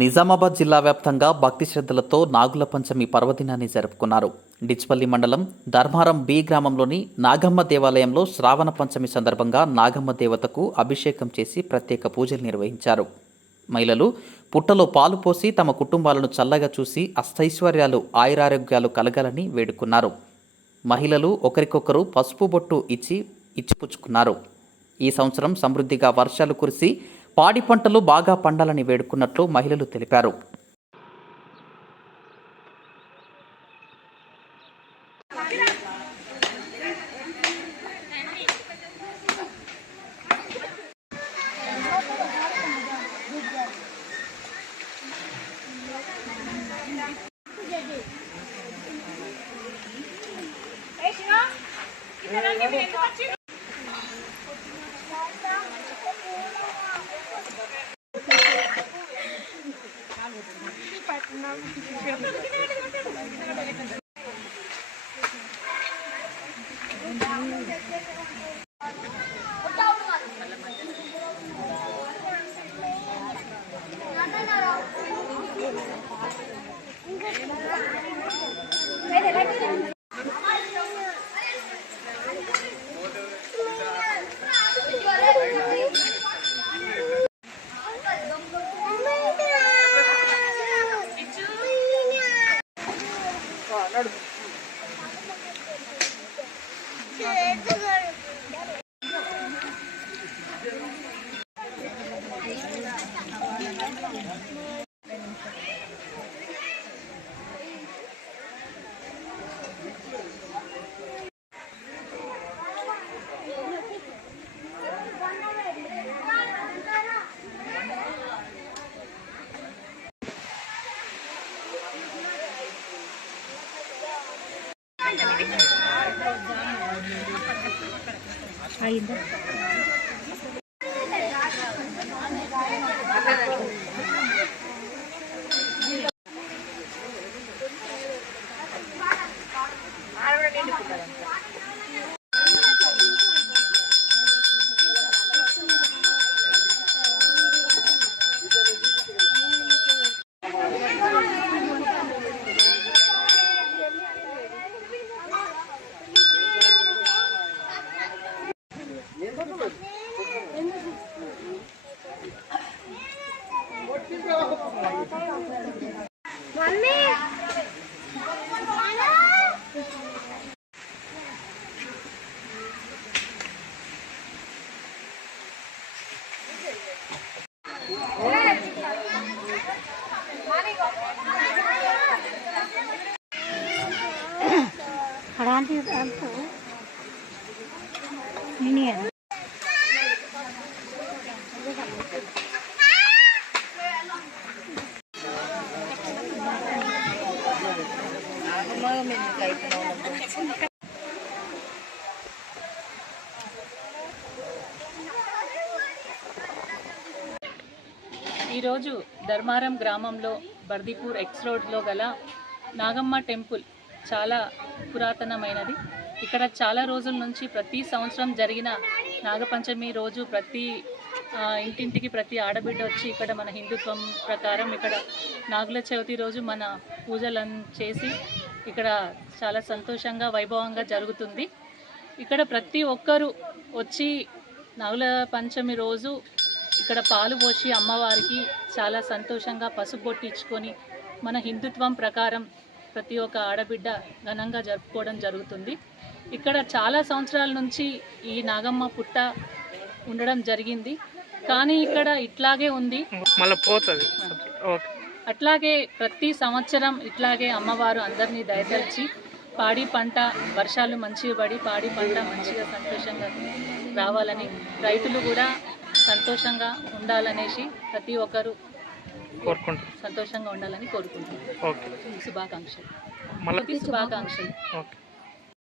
నిజామాబాద్ జిల్లా వ్యాప్తంగా భక్తి శ్రద్ధలతో నాగుల పంచమి పర్వదినాన్ని జరుపుకున్నారు. డిచ్పల్లి మండలం ధర్మారం బి గ్రామంలోని నాగమ్మ దేవాలయంలో శ్రావణ పంచమి సందర్భంగా నాగమ్మ దేవతకు అభిషేకం చేసి ప్రత్యేక పూజలు నిర్వహించారు. మహిళలు పుట్టలో పాలు పోసి తమ కుటుంబాలను చల్లగా చూసి అష్టైశ్వర్యాలు ఆయురారోగ్యాలు కలగాలని వేడుకున్నారు. మహిళలు ఒకరికొకరు పసుపు బొట్టు ఇచ్చిపుచ్చుకున్నారు. ఈ సంవత్సరం సమృద్ధిగా వర్షాలు కురిసి పాడి పంటలు బాగా పండాలని వేడుకున్నట్లు మహిళలు తెలిపారు. ఈరోజు ధర్మారం గ్రామంలో బర్దీపూర్ ఎక్స్ రోడ్లో గల నాగమ్మ టెంపుల్ చాలా పురాతనమైనది. ఇక్కడ చాలా రోజుల నుంచి ప్రతి సంవత్సరం జరిగిన నాగపంచమి రోజు ప్రతి ఇంటింటికి ప్రతి ఆడబిడ్డ వచ్చి ఇక్కడ మన హిందుత్వం ప్రకారం ఇక్కడ నాగుల చవితి రోజు మన పూజలను చేసి ఇక్కడ చాలా సంతోషంగా వైభవంగా జరుగుతుంది. ఇక్కడ ప్రతి ఒక్కరూ వచ్చి నాగుల పంచమి రోజు ఇక్కడ పాలు పోసి అమ్మవారికి చాలా సంతోషంగా పసుపు బొట్టించుకొని మన హిందుత్వం ప్రకారం ప్రతి ఒక్క ఆడబిడ్డ ఘనంగా జరుపుకోవడం జరుగుతుంది. ఇక్కడ చాలా సంవత్సరాల నుంచి ఈ నాగమ్మ పుట్ట ఉండడం జరిగింది, కానీ ఇక్కడ ఇట్లాగే ఉంది, అట్లాగే ప్రతి సంవత్సరం ఇట్లాగే అమ్మవారు అందరినీ దయతలిచి పాడి పంట వర్షాలు మంచిగా పడి పాడి పంట మంచిగా సంతోషంగా రావాలని, రైతులు కూడా సంతోషంగా ఉండాలనేసి ప్రతి ఒక్కరు సంతోషంగా ఉండాలని కోరుకుంటున్నారు. శుభాకాంక్షలు.